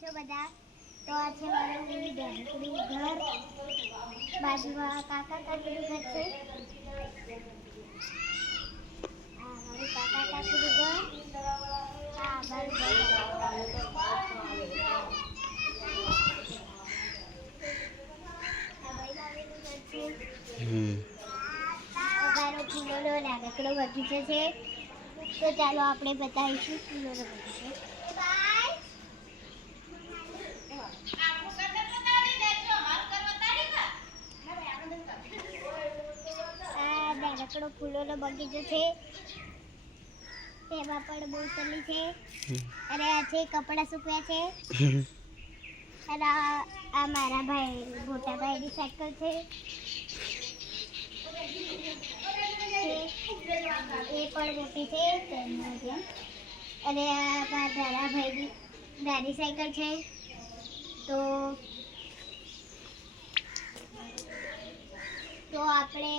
છો બધા? તો આ છે મારું નાનકડું ઘર. બાજુમાં કાકા કાકીનું ઘર છે. આ મારું કાકા કાકીનું ઘર. આ મારું ઘર. અમારો ફૂલોનો નાનકડો બગીચો છે. તો ચાલો આપણે બતાવીશું ફૂલોનો બગીચો. આ નાનકડો ફૂલોનો બગીચો છે. તેમાં પણ બહુ સલી છે. અને આ છે કપડાં સૂકવ્યા છે. અને આ મારા ભાઈ મોટા ભાઈની સાયકલ છે. એ પણ મોટી છે. અને આ મારા ભાઈની નાની સાયકલ છે. તો આપણે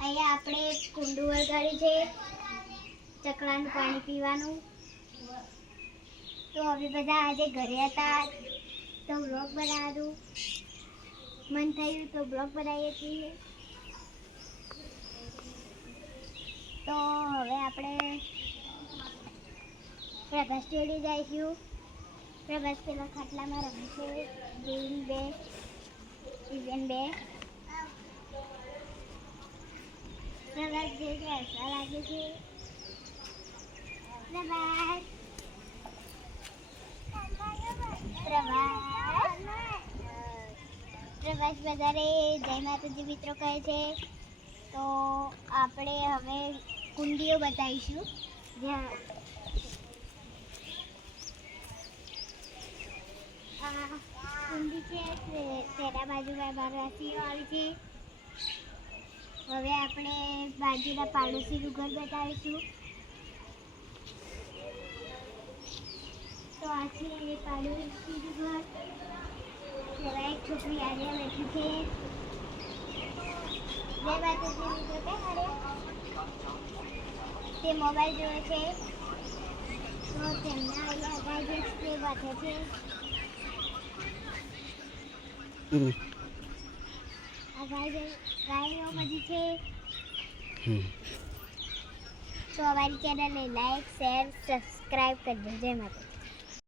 અહીંયા આપણે કુંડું વળગાડ્યું છે ચકલાનું પાણી પીવાનું. તો અમે બધા આજે ઘરે હતા તો બ્લોગ બનાવવાનું મન થયું તો બ્લોગ બનાવીએ છીએ. તો હવે આપણે પ્રભાસ જોડે જઈશું. પ્રભાસ પેલા ખાટલામાં રમે છે. ઇવેન બે પ્રભાસ જે હસવા લાગે છે. પ્રભાસ વધારે જય માતાજી મિત્રો કહે છે. તો આપણે હવે કુંડીઓ બતાવીશું. જ્યાં આ કુંડી છે તેના બાજુમાં મારા સિંહો આવી છે. હવે આપણે બાજુના પાડોશીનું ઘર બતાવીશું. તો આ છે પાડોશીનું ઘર. તેમાં એક છોકરી આર્યા બેઠી છે. જય માતાજી મિત્રો કે હારે તે મોબાઈલ જોવે છે. તો તેમના અહીંયા ગાય તે વાંચે છે. આ ગાયો બધી છે. તો અમારી ચેનલને લાઈક શેર સબસ્ક્રાઈબ કરજો. જય માતા.